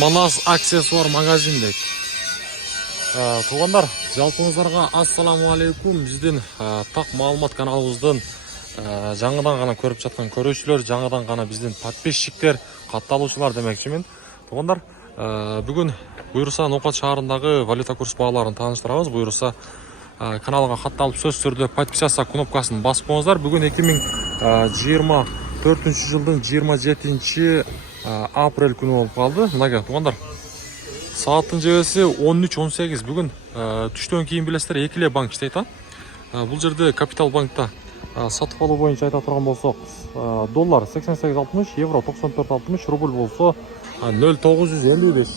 Манас аксессуар магазиндек. Туғандар, жалпыңыздарға ассаламу алейкум. Бізден так маалымат каналыбыздын жаңыдан ғана көріп жатқан көрүүчүлөр, жаңыдан ғана бізден подписчиктер, катталуучулар демекчимин. Туғандар, бүгүн буюрса Ноокат шаарындагы валюта курс бааларын тааныштырабыз. Буюрса каналга катталып сөз түрдө подписаться кнопкасын басып коюңуздар. Бүгүн 2024 жылдын 27 апрель күнү болуп калды. Мынага туғандар, сааттын жебеси 13:18. Бүгүн түштөн кийин билесиздер, эки эле банк иштейт. Бул жерде Капитал банкта сатып алуу боюнча айта турган болсок, доллар 88.60, евро 94.60, рубль болсо 0.955.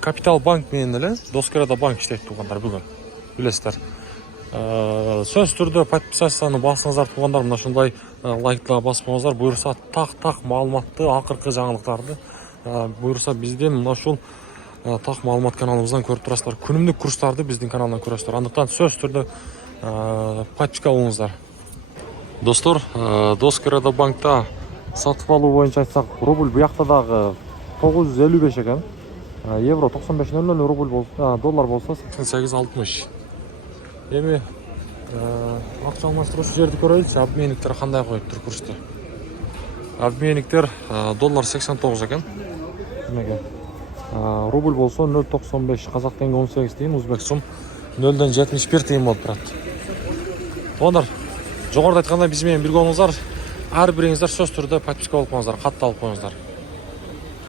Капитал банк менен эле Доскерада банк иштейт туғандар бүгүн. Билесиздер. Сөз түрдө подписацияны басыңыздар туғандар, мына ушундай лайктыга басып коюңуздар. Буюрса так маалыматты, акыркы жаңылыктарды буюрса бизден мына ушул так маалымат каналыбыздан көрүп турасыздар. Күнүмдүк курстарды биздин каналдан көрөсүздөр. Андыктан сөз түрдө подписка алыңыздар. Достор, Доскерада банкта сатып алуу боюнча айтсак, рубль буякта дагы 955 экен. Евро 95.00, рубль болсо, доллар болсо 88.60. Эми акча алмаштыруучу жерди көрөлүчү. Обменниктер кандай коюптур курсту? Обменниктер доллар 89 экен. Демеге рубль болсо 0.95, казак теңге 18 тиын, узбек сум 0.71 тиын болуп турат. Туғандар, жогоруда айткандай биз менен бирге болуңуздар. Ар бириңиздер сөз түрдө подписка болуп коюңуздар, катталып коюңуздар.